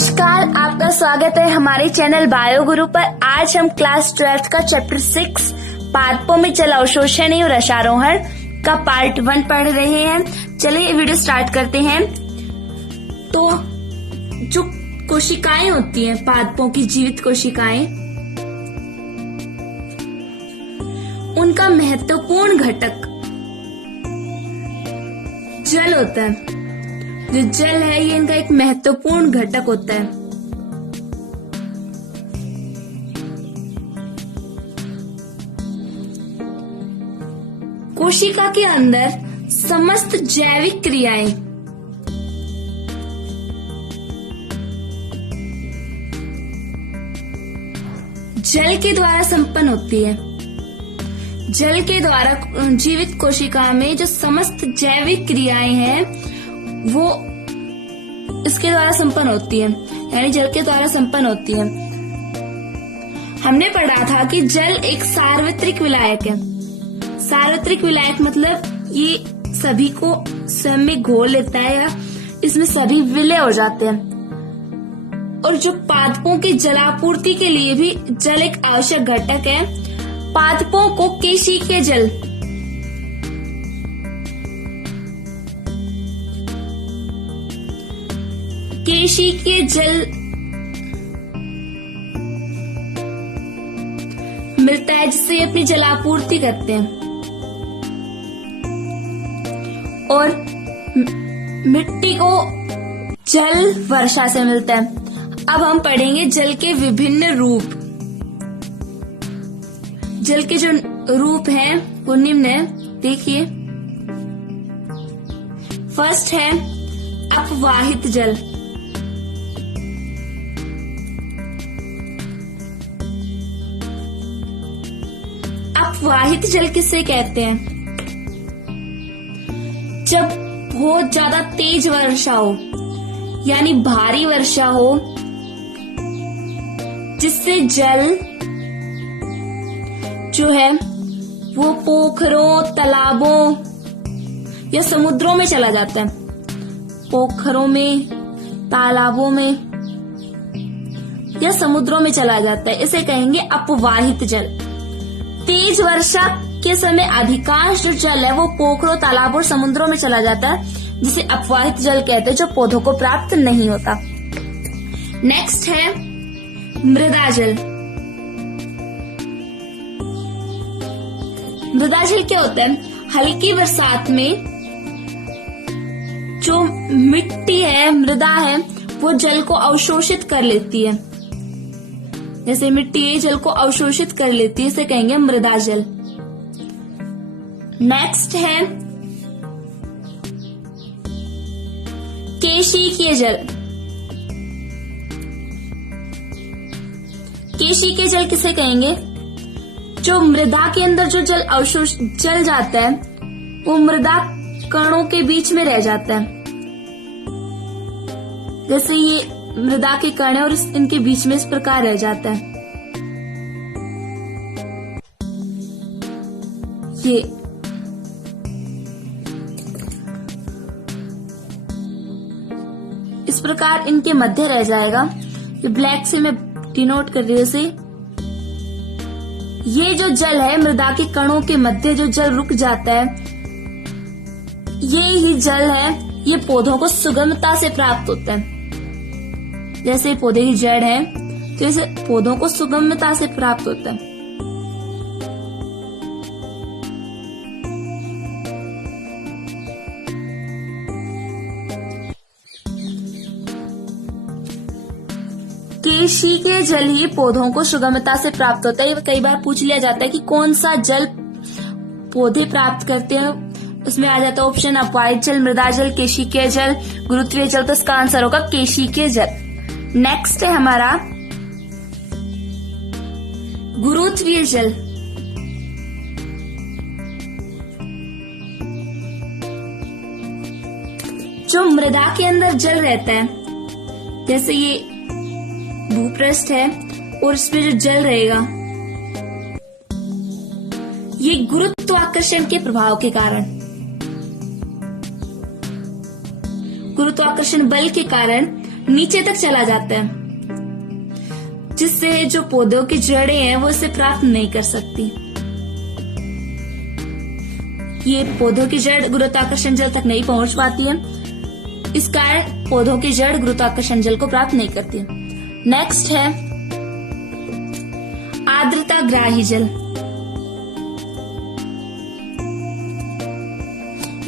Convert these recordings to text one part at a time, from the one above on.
नमस्कार, आपका स्वागत है हमारे चैनल बायो गुरु पर। आज हम क्लास 12 का चैप्टर 6 पादपों में जल अवशोषण और रसारोहण का पार्ट 1 पढ़ रहे हैं। चलिए ये वीडियो स्टार्ट करते हैं। तो जो कोशिकाएं होती हैं पादपों की, जीवित कोशिकाएं, उनका महत्वपूर्ण घटक जल होता है। जो जल है ये इनका एक महत्वपूर्ण घटक होता है। कोशिका के अंदर समस्त जैविक क्रियाएं जल के द्वारा संपन्न होती है। जल के द्वारा जीवित कोशिका में जो समस्त जैविक क्रियाएं हैं वो इसके द्वारा संपन्न होती है, यानी जल के द्वारा संपन्न होती है। हमने पढ़ा था कि जल एक सार्वत्रिक विलायक है। सार्वत्रिक विलायक मतलब ये सभी को स्वयं में घोल लेता है या इसमें सभी विलय हो जाते हैं। और जो पादपों की जलापूर्ति के लिए भी जल एक आवश्यक घटक है। पादपों को केशिकीय जल मिलता है, जिससे ये अपनी जलापूर्ति करते हैं। और मिट्टी को जल वर्षा से मिलता है। अब हम पढ़ेंगे जल के विभिन्न रूप। जल के जो रूप हैं वो निम्न है, देखिए। फर्स्ट है अपवाहित जल। अपवाहित जल किसे कहते हैं? जब बहुत ज्यादा तेज वर्षा हो, यानी भारी वर्षा हो, जिससे जल जो है वो पोखरों, तालाबों या समुद्रों में चला जाता है। पोखरों में, तालाबों में या समुद्रों में चला जाता है, इसे कहेंगे अपवाहित जल। तेज वर्षा के समय अधिकांश जो जल है वो पोखरों, तालाबों और समुद्रों में चला जाता है, जिसे अपवाहित जल कहते हैं, जो पौधों को प्राप्त नहीं होता। नेक्स्ट है मृदा जल। मृदा जल क्या होता है? हल्की बरसात में जो मिट्टी है, मृदा है, वो जल को अवशोषित कर लेती है। जैसे मिट्टी जल को अवशोषित कर लेती है, इसे कहेंगे मृदा जल। नेक्स्ट है केशिकीय जल। केशिकीय जल किसे कहेंगे? जो मृदा के अंदर जो जल अवशोष जल जाता है वो मृदा कणों के बीच में रह जाता है। जैसे ये मृदा के कण है और इनके बीच में इस प्रकार रह जाता है। ये इस प्रकार इनके मध्य रह जाएगा। ये ब्लैक से मैं डिनोट कर रही हूं इसे। ये जो जल है मृदा के कणों के मध्य जो जल रुक जाता है, ये ही जल है, ये पौधों को सुगमता से प्राप्त होता है। जैसे पौधे की जड़ है तो इसे पौधों को सुगमता से प्राप्त होता है। केशिकीय जल ही पौधों को सुगमता से प्राप्त होता है। कई बार पूछ लिया जाता है कि कौन सा जल पौधे प्राप्त करते हैं, उसमें आ जाता है ऑप्शन अपवाहित जल, मृदा जल, केशिकीय जल, गुरुत्वीय जल। तो इसका आंसर होगा केशिकीय जल। नेक्स्ट है हमारा गुरुत्वीय जल। जो मृदा के अंदर जल रहता है, जैसे ये भूपृष्ठ है और इसमें जो जल रहेगा, ये गुरुत्वाकर्षण के प्रभाव के कारण, गुरुत्वाकर्षण बल के कारण नीचे तक चला जाता है, जिससे जो पौधों की जड़ें हैं वो इसे प्राप्त नहीं कर सकती। ये पौधों की जड़ गुरुत्वाकर्षण जल तक नहीं पहुंच पाती है, इस कारण पौधों की जड़ गुरुत्वाकर्षण जल को प्राप्त नहीं करती। नेक्स्ट है आर्द्रता ग्राही जल।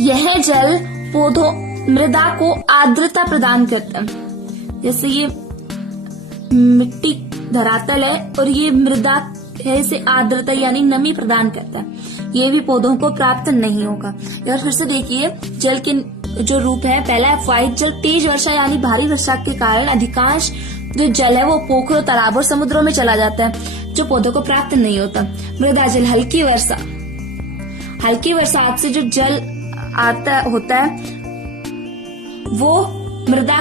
यह जल पौधों मृदा को आर्द्रता प्रदान करता है। जैसे ये मिट्टी धरातल है और ये मृदा है, इसे आर्द्रता यानी नमी प्रदान करता है, ये भी पौधों को प्राप्त नहीं होगा। और फिर से देखिए जल के जो रूप है, पहला है वाहित जल। तेज वर्षा यानी भारी वर्षा के कारण अधिकांश जो जल है वो पोखरों, तालाबों और समुद्रों में चला जाता है, जो पौधों को प्राप्त नहीं होता। मृदा जल हल्की वर्षा, हल्की बरसात से जो जल होता है वो मृदा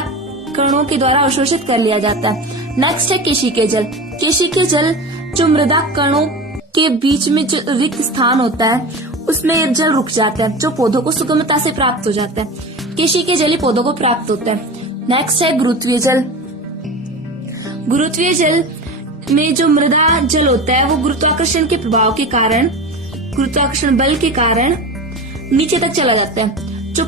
कणों के द्वारा अवशोषित कर लिया जाता है। नेक्स्ट है केशिकीय जल। केशिकीय जल जो मृदा कणों के बीच में जो रिक्त स्थान होता है उसमें जल रुक जाता है, जो पौधों को सुगमता से प्राप्त हो जाता है। केशिकीय जल ही पौधों को प्राप्त होता है। नेक्स्ट है गुरुत्वीय जल। गुरुत्वीय जल में जो मृदा जल होता है वो गुरुत्वाकर्षण के प्रभाव के कारण, गुरुत्वाकर्षण बल के कारण नीचे तक चला जाता है, जो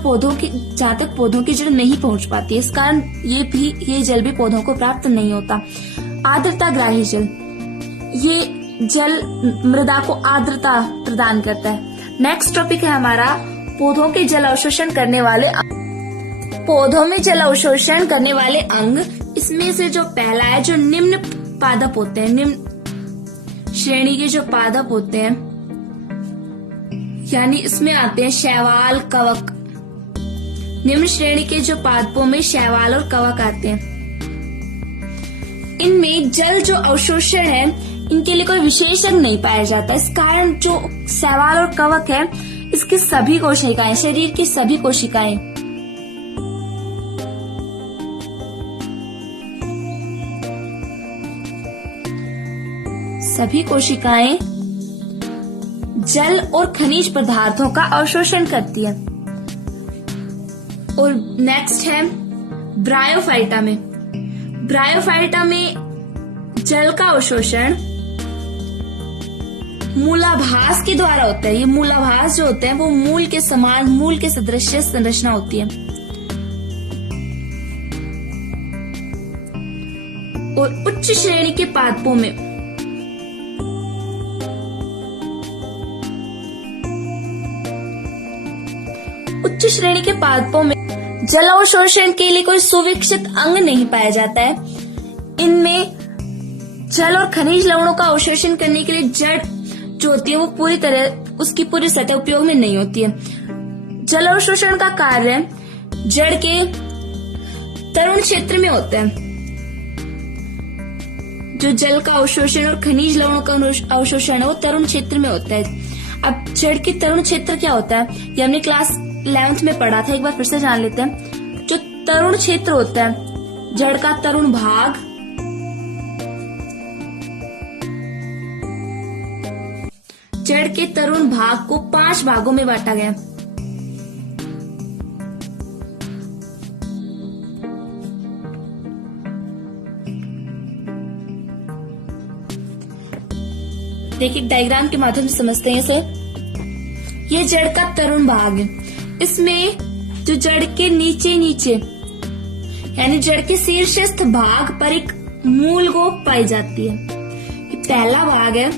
जहाँ तक पौधों की जड़ नहीं पहुंच पाती है, इस कारण ये जल भी पौधों को प्राप्त नहीं होता। आर्द्रता ग्राही जल, ये जल मृदा को आर्द्रता प्रदान करता है। नेक्स्ट टॉपिक है हमारा पौधों के जल अवशोषण करने वाले पौधों में जल अवशोषण करने वाले अंग। इसमें से जो पहला है, जो निम्न पादप होते हैं, निम्न श्रेणी के जो पादप होते हैं, यानी इसमें आते हैं शैवाल, कवक। निम्न श्रेणी के जो पादपों में शैवाल और कवक आते हैं। इनमें जल जो अवशोषण है इनके लिए कोई विशेष अंग नहीं पाया जाता। इस कारण जो शैवाल और कवक है इसकी सभी कोशिकाएं, शरीर की सभी कोशिकाएं जल और खनिज पदार्थों का अवशोषण करती है। और नेक्स्ट है ब्रायोफाइटा में। ब्रायोफाइटा में जल का अवशोषण मूलाभास के द्वारा होता है। ये मूलाभास जो होते हैं वो मूल के समान, मूल के सदृश संरचना होती है। और उच्च श्रेणी के पादपों में जल अवशोषण के लिए कोई सुविकसित अंग नहीं पाया जाता है। इनमें जल और खनिज लवणों का अवशोषण करने के लिए जड़ जो होती है वो पूरी तरह, उसकी पूरी सतह उपयोग में नहीं होती है। जल अवशोषण का कार्य जड़ के तरुण क्षेत्र में होता है। जो जल का अवशोषण और खनिज लवणों का अवशोषण है वो तरुण क्षेत्र में होता है। अब जड़ के तरुण क्षेत्र क्या होता है, ये हमने क्लास 11th में पढ़ा था, एक बार फिर से जान लेते हैं। जो तरुण क्षेत्र होता है, जड़ का तरुण भाग, जड़ के तरुण भाग को 5 भागों में बांटा गया। देखिए डायग्राम के माध्यम से समझते हैं इसे। ये जड़ का तरुण भाग है। इसमें जो जड़ के नीचे यानी जड़ के शीर्षस्थ भाग पर एक मूल गोप पाई जाती है। ये पहला भाग है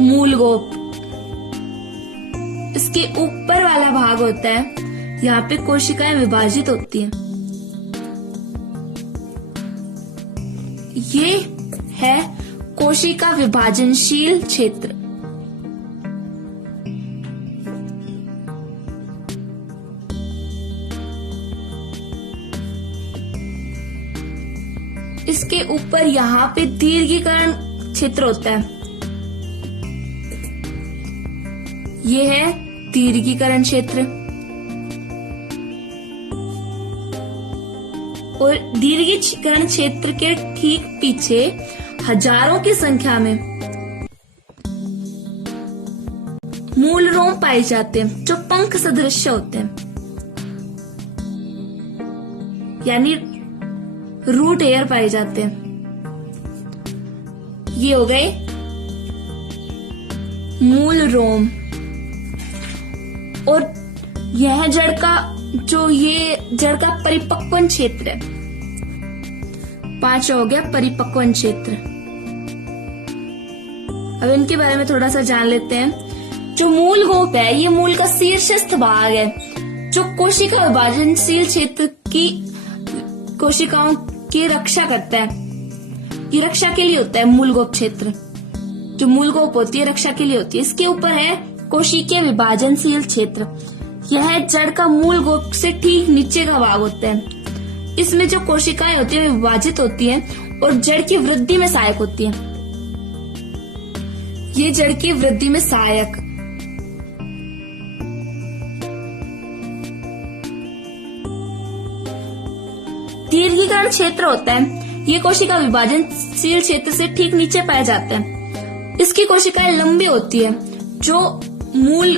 मूल गोप। इसके ऊपर वाला भाग होता है, यहाँ पे कोशिकाएं विभाजित होती हैं। ये है कोशिका विभाजनशील क्षेत्र। इसके ऊपर यहाँ पे दीर्घीकरण क्षेत्र होता है। ये है दीर्घीकरण क्षेत्र। और दीर्घीकरण क्षेत्र के ठीक पीछे हजारों की संख्या में मूल रोम पाए जाते हैं, जो पंख सदृश होते हैं। यानी रूट हेयर पाए जाते हैं। ये हो गए मूल रोम। और यह जड़ का परिपक्वन क्षेत्र है। 5 हो गया परिपक्वन क्षेत्र। अब इनके बारे में थोड़ा सा जान लेते हैं। जो मूल गोप है, ये मूल का शीर्षस्थ भाग है जो कोशिका विभाजनशील क्षेत्र की कोशिकाओं की रक्षा करता है। ये रक्षा के लिए होता है मूल गोप क्षेत्र। जो मूल गोप होती है रक्षा के लिए होती है। इसके ऊपर है कोशिकीय विभाजनशील क्षेत्र। यह जड़ का मूल गोप से ठीक नीचे का भाग होता है। इसमें जो कोशिकाएं होती है विभाजित होती हैं और जड़ की वृद्धि में सहायक होती है। ये जड़ की वृद्धि में सहायक। दीर्घीकरण क्षेत्र होता है। ये कोशिका विभाजनशील क्षेत्र से ठीक नीचे पाए जाते हैं। इसकी कोशिकाएं लंबी होती है जो मूल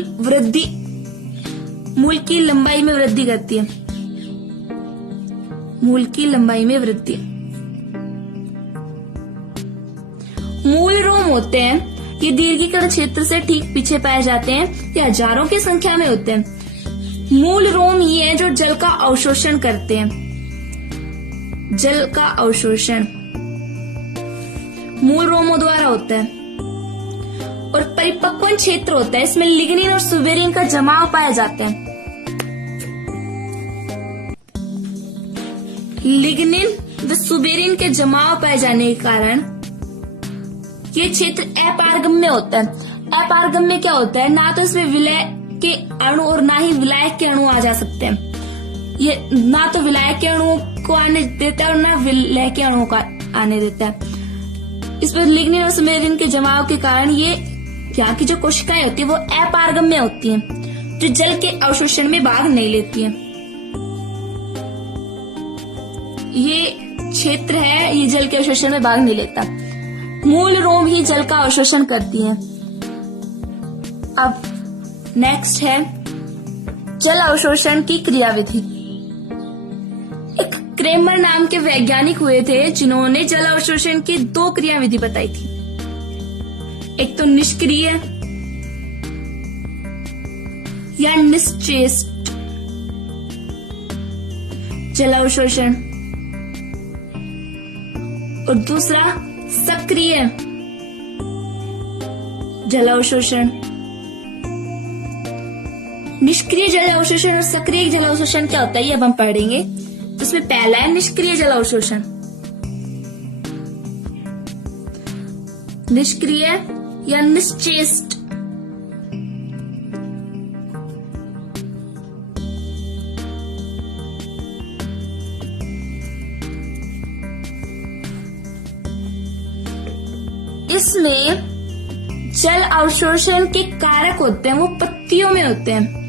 की लंबाई में वृद्धि करती है। मूल की लंबाई में वृद्धि। मूल रोम होते हैं। ये दीर्घीकरण क्षेत्र से ठीक पीछे पाए जाते हैं। ये हजारों की संख्या में होते हैं। मूल रोम ही है जो जल का अवशोषण करते हैं। जल का अवशोषण मूल रोमों द्वारा होता है। और परिपक्वन क्षेत्र होता है। इसमें लिग्निन और सुबेरिन का जमाव पाए जाते हैं। लिग्निन व सुबेरिन के जमाव पाए जाने के कारण ये क्षेत्र अपारगम्य होता है। अपारगम्य क्या होता है? ना तो इसमें विलय के अणु और ना ही विलायक के अणु आ जा सकते हैं। ये ना तो विलायक के अणुओं को आने देता है और ना विलय के अणुओं को आने देता है। इस पर लिग्निन और सुबेरिन के जमाव के कारण ये यहाँ की जो कोशिकाएं होती है वो अपारगम्य होती हैं, जो जल के अवशोषण में भाग नहीं लेती हैं। ये क्षेत्र है, ये जल के अवशोषण में भाग नहीं लेता। मूल रोम ही जल का अवशोषण करती हैं। अब नेक्स्ट है जल अवशोषण की क्रियाविधि। एक क्रेमर नाम के वैज्ञानिक हुए थे जिन्होंने जल अवशोषण की 2 क्रियाविधि बताई थी। एक तो निष्क्रिय या निश्चेष्ट जल अवशोषण और दूसरा सक्रिय जल अवशोषण। निष्क्रिय जल अवशोषण और सक्रिय जल अवशोषण क्या होता है ये अब हम पढ़ेंगे। तो इसमें पहला है निष्क्रिय जल अवशोषण। निष्क्रिय या निश्चेष्ट इसमें जल अवशोषण के कारक होते हैं वो पत्तियों में होते हैं।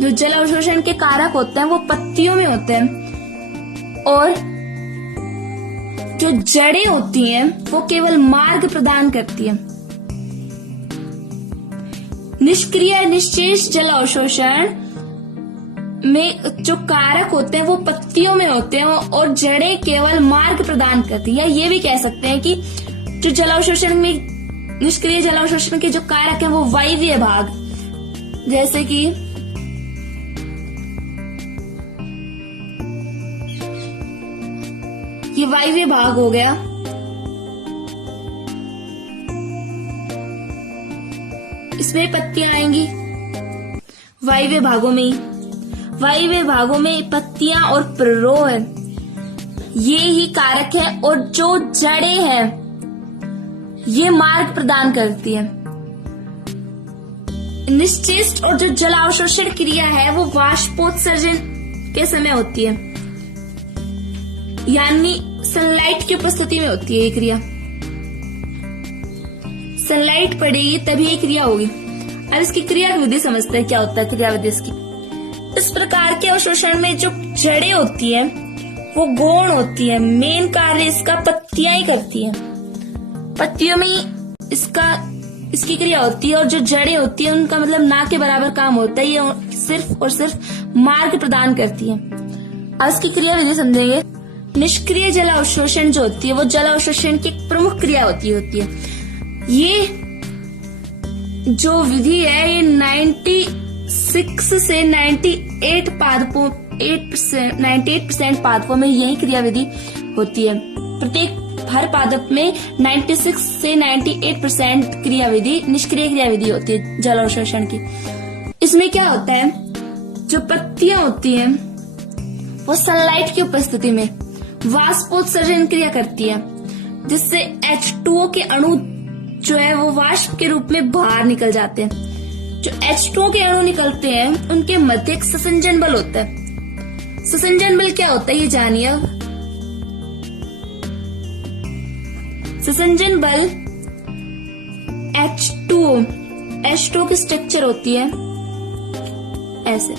जो जल अवशोषण के कारक होते हैं वो पत्तियों में होते हैं और जो जड़ें होती हैं वो केवल मार्ग प्रदान करती है। निष्क्रिय निश्चेष जल अवशोषण में जो कारक होते हैं वो पत्तियों में होते हैं और जड़ें केवल मार्ग प्रदान करती है। ये भी कह सकते हैं कि जो जल अवशोषण में निष्क्रिय जल अवशोषण के जो कारक हैं वो वायवीय भाग, जैसे कि ये वायवीय भाग हो गया। इसमें पत्तियां आएंगी वायवीय भागों में ही। वायवीय भागों में पत्तियां और प्ररोह है, ये ही कारक है। और जो जड़ें हैं ये मार्ग प्रदान करती है। निश्चेष्ट और जो जल अवशोषण क्रिया है वो वाष्पोत्सर्जन के समय होती है, यानी सनलाइट की उपस्थिति में होती है ये क्रिया। सनलाइट पड़ेगी तभी ये क्रिया होगी। अब इसकी क्रिया विधि समझते हैं क्या होता है क्रिया विधि इसकी। इस प्रकार के अवशोषण में जो जड़ें होती है वो गौण होती है। मेन कार्य इसका पत्तियां ही करती है। पत्तियों में इसका इसकी क्रिया होती है, और जो जड़ें होती है उनका मतलब ना के बराबर काम होता है। ये सिर्फ और सिर्फ मार्ग प्रदान करती है। अब इसकी क्रिया विधि समझेंगे। निष्क्रिय जल अवशोषण जो होती है वो जल अवशोषण की एक प्रमुख क्रिया होती है। ये जो विधि है ये 96 से 98 पादपों 98% पादपों में यही क्रिया विधि होती है। प्रत्येक हर पादप में 96 से 98% क्रिया विधि निष्क्रिय क्रिया विधि होती है जल अवशोषण की। इसमें क्या होता है, जो पत्तियां होती हैं वो सनलाइट की उपस्थिति में वाष्पोत्सर्जन क्रिया करती है, जिससे H2O के अणु जो है वो वाष्प के रूप में बाहर निकल जाते हैं। जो H2O के अणु निकलते हैं उनके मध्य एक ससंजन बल होता है। ससंजन बल क्या होता है ये जानिए। ससंजन बल H2O की स्ट्रक्चर होती है ऐसे।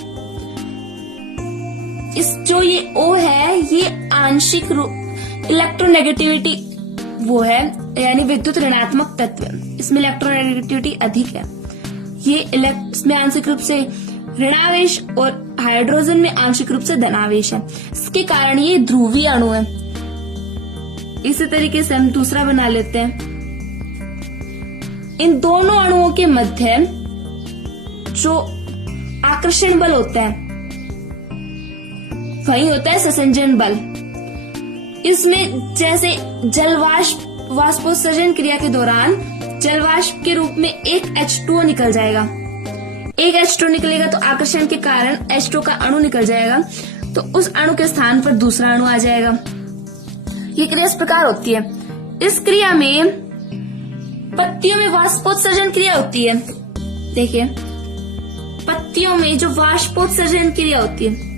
इस जो ये O है ये आंशिक रूप इलेक्ट्रोनेगेटिविटी वो है, यानी विद्युत ऋणात्मक तत्व। इसमें इलेक्ट्रोनेगेटिविटी अधिक है। ये इसमें आंशिक रूप से ऋणावेश और हाइड्रोजन में आंशिक रूप से धनावेश है। इसके कारण ये ध्रुवीय अणु है। इसी तरीके से हम दूसरा बना लेते हैं। इन दोनों अणुओं के मध्य जो आकर्षण बल होता है वही होता है ससंजन बल। इसमें जैसे वाष्पोत्सर्जन क्रिया के दौरान जलवाष्प के रूप में एक H2O निकल जाएगा। एक H2O निकलेगा तो आकर्षण के कारण H2O का अणु निकल जाएगा, तो उस अणु के स्थान पर दूसरा अणु आ जाएगा। ये क्रिया इस प्रकार होती है। इस क्रिया में पत्तियों में वाष्पोत्सर्जन क्रिया होती है। देखिए, पत्तियों में जो वाष्पोत्सर्जन क्रिया होती है,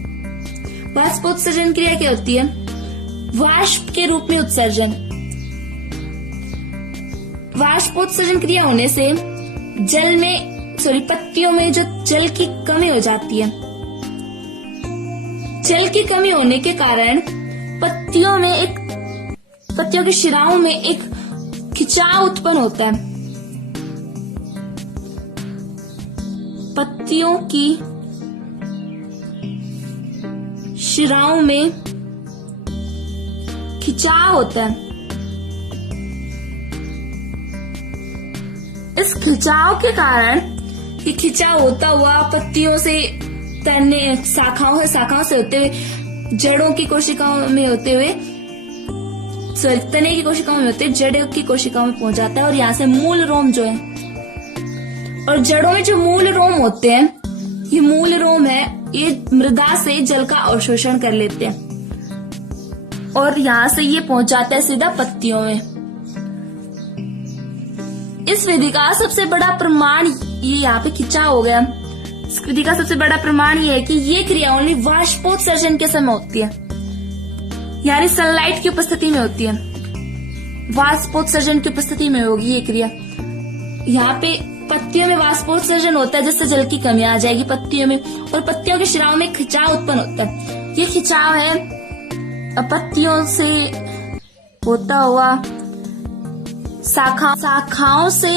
वाष्पोत्सर्जन क्रिया क्या होती है, वाष्प के रूप में उत्सर्जन। वाष्पोत्सर्जन क्रिया होने से पत्तियों में जो जल की कमी हो जाती है। जल की कमी होने के कारण पत्तियों की शिराओं में एक खिंचाव उत्पन्न होता है। पत्तियों की शिराओं में खिंचाव होता है। इस खिंचाव के कारण ये खिंचाव होता हुआ पत्तियों से तने शाखाओं से होते हुए जड़ों की कोशिकाओं में होते हुए तने की कोशिकाओं में होते जड़ों की कोशिकाओं में पहुंच जाता है। और यहाँ से मूल रोम जो है, और जड़ों में जो मूल रोम होते हैं, ये मूल रोम है, ये मृदा से जल का अवशोषण कर लेते हैं और यहाँ से ये पहुंच जाता है सीधा पत्तियों में। इस विधि का सबसे बड़ा प्रमाण ये यहाँ पे खिंचाव हो गया। इस विधि का सबसे बड़ा प्रमाण ये है कि ये क्रिया ओनली वाष्पोत्सर्जन के समय होती है, यानी सनलाइट की उपस्थिति में होती है। वाष्पोत्सर्जन की उपस्थिति में होगी ये क्रिया। यहाँ पे पत्तियों में वाष्पोत्सर्जन होता है जिससे जल की कमी आ जाएगी पत्तियों में, और पत्तियों की शिराओं में खिंचाव उत्पन्न होता है। ये खिंचाव है पत्तियों से होता हुआ शाखाओं से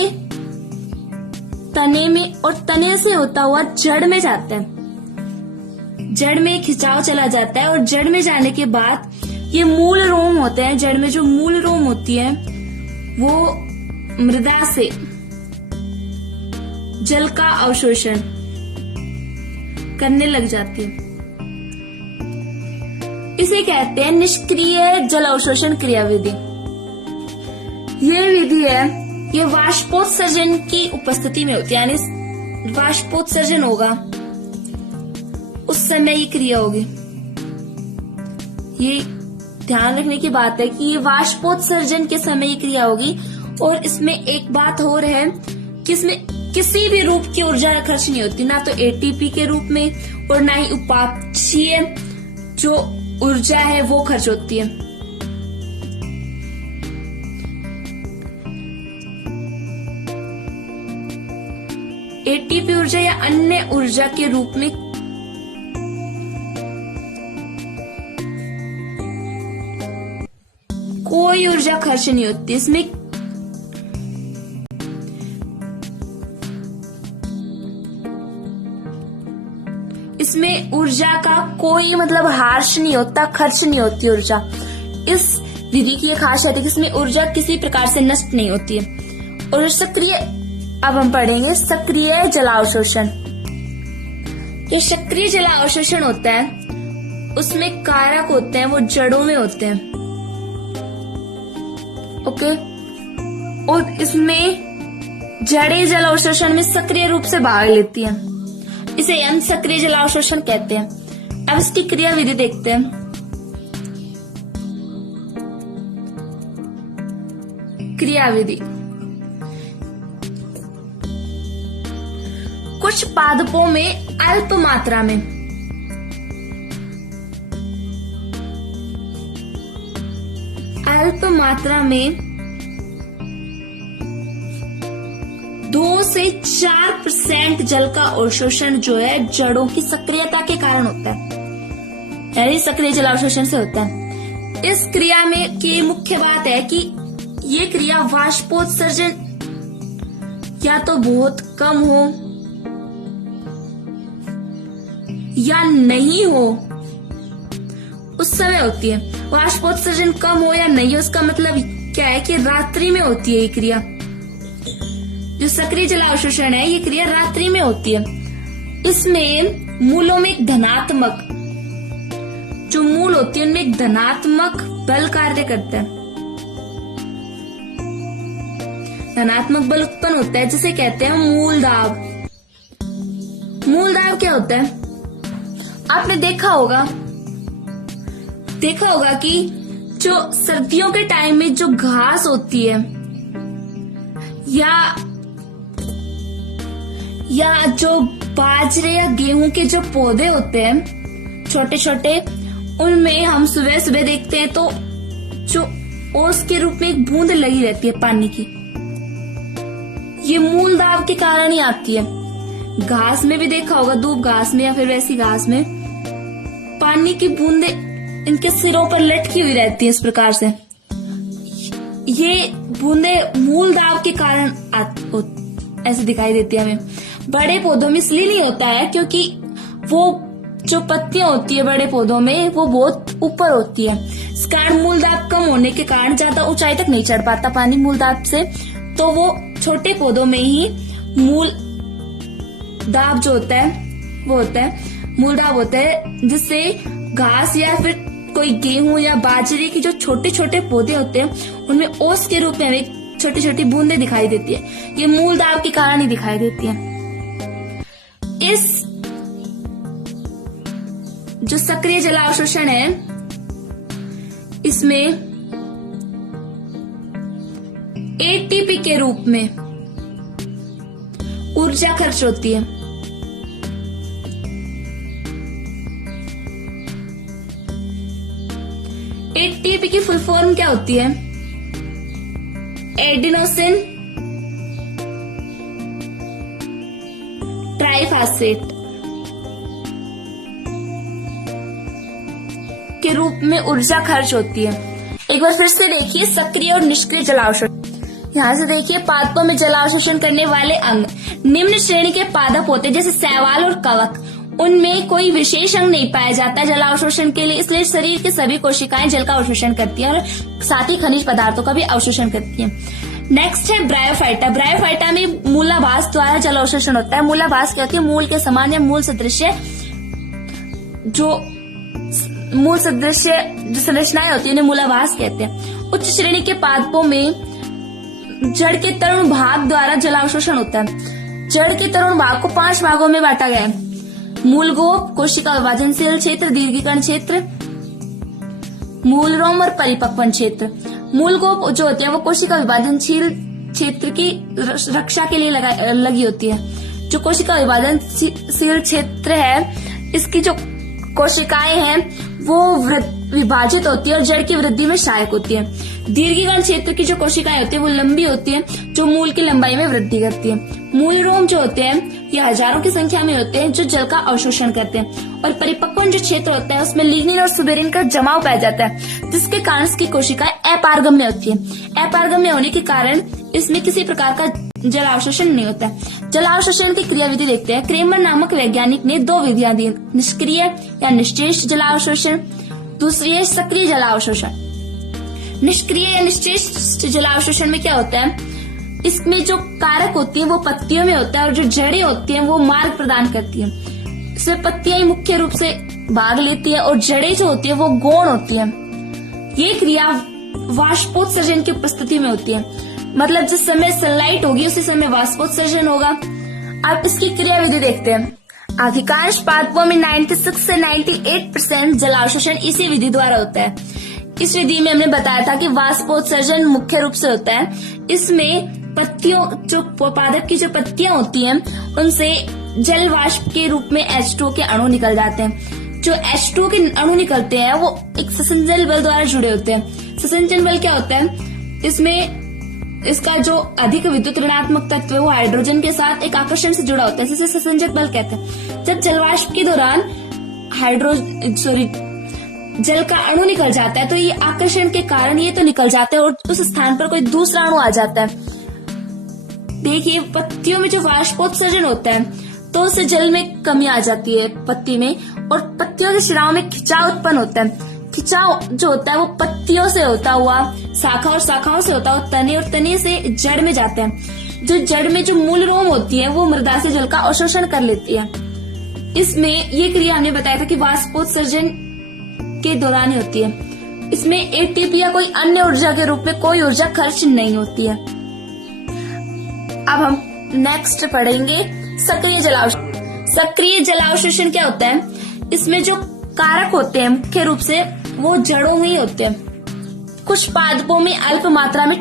तने में, और तने से होता हुआ जड़ में जाता है। जड़ में खिंचाव चला जाता है और जड़ में जाने के बाद ये मूल रोम होते हैं। जड़ में जो मूल रोम होती है वो मृदा से जल का अवशोषण करने लग जाती है। इसे कहते हैं निष्क्रिय जल अवशोषण क्रिया विधि। ये विधि है, ये वाष्पोत्सर्जन की उपस्थिति में होती है, यानी वाष्पोत्सर्जन होगा उस समय ये क्रिया होगी। ये ध्यान रखने की बात है कि ये वाष्पोत्सर्जन के समय ये क्रिया होगी। और इसमें एक बात और है कि इसमें किसी भी रूप की ऊर्जा खर्च नहीं होती, ना तो एटीपी के रूप में और ना ही उपापचयी जो ऊर्जा है वो खर्च होती है। एटीपी ऊर्जा या अन्य ऊर्जा के रूप में कोई ऊर्जा खर्च नहीं होती। इसमें इसमें ऊर्जा का कोई मतलब हार्श नहीं होता, खर्च नहीं होती ऊर्जा। इस विधि की एक खासियत है कि इसमें ऊर्जा किसी प्रकार से नष्ट नहीं होती है। और सक्रिय, अब हम पढ़ेंगे सक्रिय जलावशोषण। जो सक्रिय जलावशोषण होता है उसमें कारक होते हैं वो जड़ों में होते हैं, ओके। और इसमें जड़ें जल अवशोषण में सक्रिय रूप से भाग लेती हैं, इसे हम सक्रिय जल अवशोषण कहते हैं। अब इसकी क्रिया विधि देखते हैं। क्रिया विधि, कुछ पादपों में अल्प मात्रा में दो से 4% जल का अवशोषण जो है जड़ों की सक्रियता के कारण होता है, यानी सक्रिय जल अवशोषण से होता है। इस क्रिया में की मुख्य बात है कि ये क्रिया वाष्पोत्सर्जन या तो बहुत कम हो या नहीं हो उस समय होती है। वाष्पोत्सर्जन कम हो या नहीं हो उसका मतलब क्या है कि रात्रि में होती है ये क्रिया। जो सक्रिय जल अवशोषण है ये क्रिया रात्रि में होती है। इसमें मूलों में एक धनात्मक, जो मूल होती है उनमें एक धनात्मक बल कार्य करता है, धनात्मक बल उत्पन्न होता है जिसे कहते हैं मूल दाब। मूल दाब क्या होता है? आपने देखा होगा कि जो सर्दियों के टाइम में जो घास होती है या जो बाजरे या गेहूं के जो पौधे होते हैं छोटे छोटे, उनमें हम सुबह सुबह देखते हैं तो जो ओस के रूप में एक बूंद लगी रहती है पानी की, ये मूल दाब के कारण ही आती है। घास में भी देखा होगा, दूब घास में या फिर वैसी घास में पानी की बूंदे इनके सिरों पर लटकी हुई रहती है। इस प्रकार से ये बूंदे मूल दाब के कारण ऐसे दिखाई देती है हमें। बड़े पौधों में इसलिए नहीं होता है क्योंकि वो जो पत्तियां होती है बड़े पौधों में वो बहुत ऊपर होती है, इस कारण मूल दाब कम होने के कारण ज्यादा ऊंचाई तक नहीं चढ़ पाता पानी मूल दाब से। तो वो छोटे पौधों में ही मूल दाब जो होता है वो होता है मूल दाब होता है, जिससे घास या फिर कोई गेहूं या बाजरे की जो छोटे छोटे पौधे होते हैं उनमें ओस के रूप में हमें छोटी छोटी बूंदे दिखाई देती है। ये मूल दाब के कारण ही दिखाई देती है। इस जो सक्रिय जलावशोषण है इसमें एटीपी के रूप में ऊर्जा खर्च होती है। एटीपी की फुल फॉर्म क्या होती है? एडिनोसिन ट्राइफॉस्फेट के रूप में ऊर्जा खर्च होती है। एक बार फिर से देखिए सक्रिय और निष्क्रिय जलावशोषण। यहाँ से देखिए पादपों में जलावशोषण करने वाले अंग निम्न श्रेणी के पादप होते हैं जैसे शैवाल और कवक। उनमें कोई विशेष अंग नहीं पाया जाता जलावशोषण के लिए, इसलिए शरीर की सभी कोशिकाएं जल का अवशोषण करती हैं और साथ ही खनिज पदार्थों का भी अवशोषण करती हैं। नेक्स्ट है ब्रायोफाइटा। ब्रायोफाइटा में मूलाभास द्वारा जल अवशोषण होता है। मूलाभास क्या होती है? मूल के समान या मूल सदृश जो संरचनाएं होती है उन्हें मूलाभास कहते हैं। उच्च श्रेणी के पादपों में जड़ के तरुण भाग द्वारा जलावशोषण होता है। जड़ के तरुण भाग को 5 भागों में बांटा गया है। मूलगोप, कोशिका विभाजनशील क्षेत्र, दीर्घीकरण क्षेत्र, मूलरोम और परिपक्वन क्षेत्र। मूलगोप जो होती है वो कोशिका विभाजनशील क्षेत्र की रक्षा के लिए लगी होती है। जो कोशिका विभाजनशील क्षेत्र है इसकी जो कोशिकाएं हैं वो विभाजित होती है और जड़ की वृद्धि में सहायक होती है। दीर्घीकरण क्षेत्र की जो कोशिकाएं होती है वो लंबी होती है जो मूल की लंबाई में वृद्धि करती है। मूलरोम जो होते हैं ये हजारों की संख्या में होते हैं जो जल का अवशोषण करते हैं। और परिपक्वन जो क्षेत्र होता है उसमें लिग्निन और सुबेरिन का जमाव पाया जाता है जिसके कारण इसकी कोशिकाएं अपारगम्य होती है। अपारगम्य होने के कारण इसमें किसी प्रकार का जल अवशोषण नहीं होता है। जल अवशोषण की क्रियाविधि देखते हैं। क्रेमर नामक वैज्ञानिक ने 2 विधियां दी, निष्क्रिय या निश्चेष्ट जल अवशोषण, दूसरी है सक्रिय जल अवशोषण। निष्क्रिय या निश्चेष्ट जल अवशोषण में क्या होता है, इसमें जो कारक होती है वो पत्तियों में होता है और जो जड़ें होती हैं वो मार्ग प्रदान करती है। इसमें पत्तियां मुख्य रूप से भाग लेती है और जड़ें जो होती है वो गौण होती है। ये क्रिया वाष्पोत्सर्जन की उपस्थिति में होती है, मतलब जिस समय सनलाइट होगी उसी समय वाष्पोत्सर्जन होगा। अब इसकी क्रियाविधि देखते हैं। अधिकांश पादपों में 96 से 98% जल अवशोषण इसी विधि द्वारा होता है। इस विधि में हमने बताया था कि वाष्पोत्सर्जन मुख्य रूप से होता है। इसमें पत्तियों, जो पादप की जो पत्तियां होती हैं उनसे जल वाष्प के रूप में H2O के अणु निकल जाते हैं। जो H2O के अणु निकलते हैं वो एक ससंजन बल द्वारा जुड़े होते हैं। ससंजन बल क्या होता है, इसमें इसका जो अधिक विद्युत ऋणात्मक तत्व है वो हाइड्रोजन के साथ एक आकर्षण से जुड़ा होता है, जिसे ससंजक बल कहते हैं। जब जलवाष्प के दौरान जल का अणु निकल जाता है तो ये आकर्षण के कारण ये तो निकल जाता है और उस स्थान पर कोई दूसरा अणु आ जाता है। देखिए पत्तियों में जो वाष्पोत्सर्जन होता है तो उससे जल में कमी आ जाती है पत्ती में, और पत्तियों के शिराओं में खिंचाव उत्पन्न होता है। खिंचाव जो होता है वो पत्तियों से होता हुआ शाखा और शाखाओं से होता हुआ तने और तने से जड़ में जाता है। जो जड़ में जो मूल रोम होती है वो मृदा से जल का अवशोषण कर लेती है। इसमें ये क्रिया हमने बताया था कि वाष्पोत्सर्जन के दौरान ही होती है। इसमें एटीपी या कोई अन्य ऊर्जा के रूप में कोई ऊर्जा खर्च नहीं होती है। अब हम नेक्स्ट पढ़ेंगे सक्रिय जलावशोषण। सक्रिय जलावशोषण क्या होता है, इसमें जो कारक होते हैं मुख्य रूप से वो जड़ों में ही होते हैं। कुछ पादपों में अल्प मात्रा में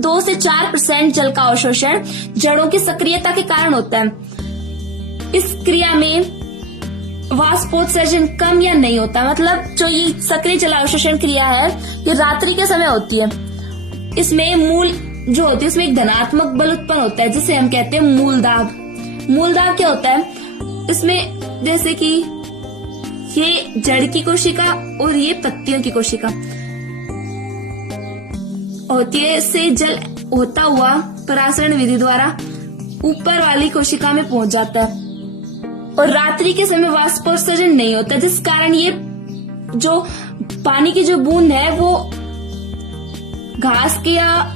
2 से 4% जल का अवशोषण जड़ों की सक्रियता के कारण होता है। इस क्रिया में वाष्पोत्सर्जन कम या नहीं होता, मतलब जो ये सक्रिय जल अवशोषण क्रिया है ये रात्रि के समय होती है। इसमें मूल जो होती है उसमें एक धनात्मक बल उत्पन्न होता है जिसे हम कहते हैं मूलदाब। मूलदाब क्या होता है, इसमें जैसे कि ये जड़ की कोशिका और ये पत्तियों की कोशिका होती है, इससे जल होता हुआ परासरण विधि द्वारा ऊपर वाली कोशिका में पहुंच जाता है और रात्रि के समय वाष्पोत्सर्जन नहीं होता, जिस कारण ये जो पानी की जो बूंद है वो घास के या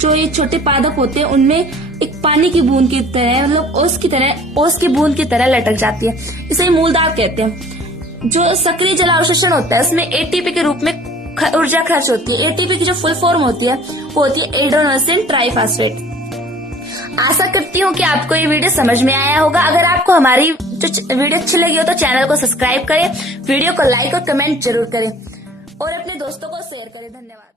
जो ये छोटे पादप होते हैं उनमें एक पानी की बूंद की तरह, मतलब ओस की बूंद की तरह लटक जाती है। इसे मूलदाब कहते हैं। जो सक्रिय जल अवशोषण होता है उसमें एटीपी के रूप में ऊर्जा खर्च होती है। एटीपी की जो फुल फॉर्म होती है वो होती है एडेनोसिन ट्राइफॉस्फेट। आशा करती हूँ कि आपको ये वीडियो समझ में आया होगा। अगर आपको हमारी जो वीडियो अच्छी लगी हो तो चैनल को सब्सक्राइब करें, वीडियो को लाइक और कमेंट जरूर करें और अपने दोस्तों को शेयर करें। धन्यवाद।